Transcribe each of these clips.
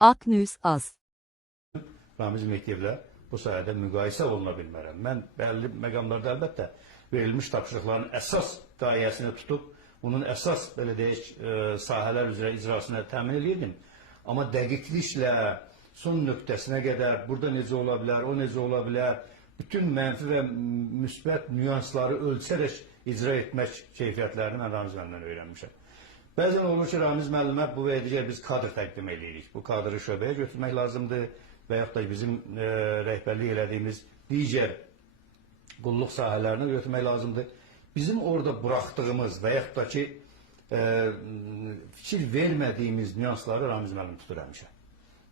Aknews Az. Ramiz Mehdiyevlə bu sayədə müqayisə oluna bilmərəm. Mən bəlli məqamlarda əlbəttə verilmiş tapşırıqların əsas qayəsini tutub, bunun əsas belə deyək sahələr üzrə icrasını təmin edirdim. Amma dəqiqliklə son nöqtəsinə qədər burada necə ola bilər, o necə ola bilər, bütün mənfi və müsbət nüansları ölçərək icra etmək keyfiyyətlərini mən Ramiz müəllimdən öyrənmişəm. Bəzən olur ki, Ramiz müəllimə bu və digər biz kadr təqdim edirik. Bu kadrı şöbəyə götürmək lazımdır və yaxud da bizim rəhbərlik elədiyimiz digər qulluq sahələrini götürmək lazımdır. Bizim orada buraxdığımız və yaxud da ki, fikir vermədiyimiz nüansları Ramiz müəllim tutur həmişə.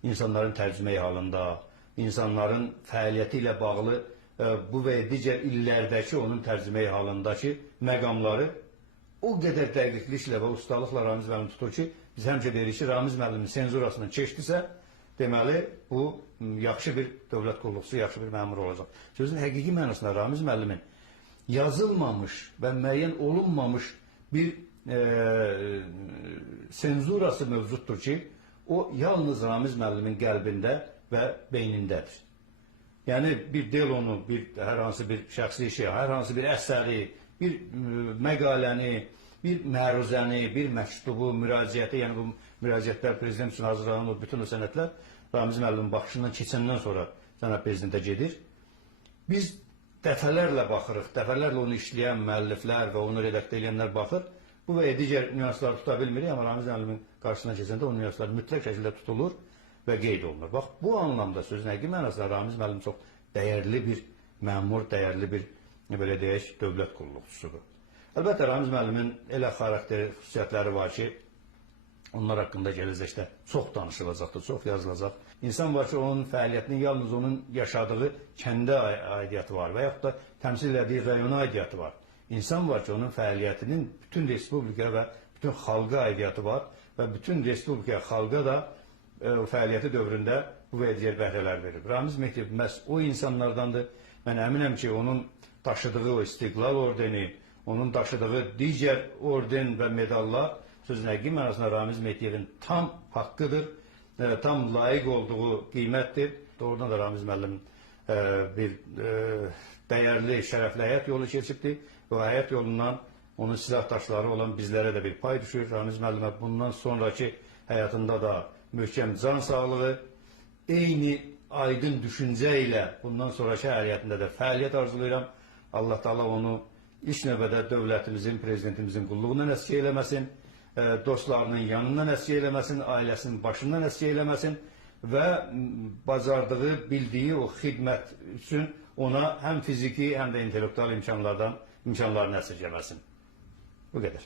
İnsanların tərcüməyi halında, insanların fəaliyyəti ilə bağlı bu və digər illərdəki onun tərcüməyi halındakı məqamları o qədər dəqiqliklə və ustalıqla Ramiz müəllim tutur ki, biz həmişə deyirik ki, Ramiz müəllimin senzurasını keçdisə, deməli, bu yaxşı bir dövlət qulluqçusu, yaxşı bir məmur olacaq. Sözün həqiqi mənasında Ramiz müəllimin yazılmamış və müəyyən olunmamış bir senzurası mövcuddur ki, o yalnız Ramiz müəllimin qəlbində və beynindədir. Yəni, bir delonu, hər hansı bir şəxsi şey, hər hansı bir əsəri, bir məqaləni, bir məruzəni, bir məktubu, müraciəti, yəni bu müraciətlər prezident üçün hazırlanan bütün o sənədlər Ramiz müəllimin baxışından keçəndən sonra cənab prezidentə gedir. Biz dəfələrlə baxırıq, dəfələrlə onu işləyən müəlliflər və onu redaktə edənlər baxır. Bu və digər nüansları tuta bilmirik, amma Ramiz müəllimin qarşısına keçəndə o nüanslar mütləq şəkildə tutulur və qeyd olunur. Bax, bu anlamda sözün həqiqi mənasında Ramiz müəllim çox dəyərli bir məmur, dəyərli bir belə deyək, dövlət qulluqçusudur. Əlbəttə, Ramiz müəllimin elə xarakteri, xüsusiyyətləri var ki, onlar haqqında gələcəkdə çox danışılacaqdır, çox yazılacaq. İnsan var ki, onun fəaliyyətinin yalnız onun yaşadığı kəndə aidiyyatı var və yaxud da təmsil etdiyi rayona aidiyyatı var. İnsan var ki, onun fəaliyyətinin bütün respublika və bütün xalqa aidiyyatı var və bütün respublika xalqa da fəaliyyəti dövründə bu və digər bəhrələr verir. Ramiz Mehdiyev məhz o insanlardandır. Mən əminəm ki, onun daşıdığı o İstiqlal ordeni, onun daşıdığı digər orden və medallar sözün həqiqi mənasında Ramiz Mehdiyevin tam haqqıdır, tam layiq olduğu qiymətdir. Doğrudan da Ramiz müəllim bir dəyərli, şərəfli həyat yolu keçibdir və o həyat yolundan onun silahdaşları olan bizlərə də bir pay düşür. Ramiz müəllimə bundan sonraki həyatında da möhkəm can sağlığı, eyni aydın düşüncə ilə bundan sonraki həyatında da fəaliyyət arzulayıram. Allah Teala onu ilk növbədə dövlətimizin, prezidentimizin qulluğundan əskik eləməsin, dostlarının yanından əskik eləməsin, ailəsinin başından əskik eləməsin və bacardığı, bildiyi o xidmət üçün ona həm fiziki, həm də intellektual imkanlarını əsirgəməsin. Bu qədər.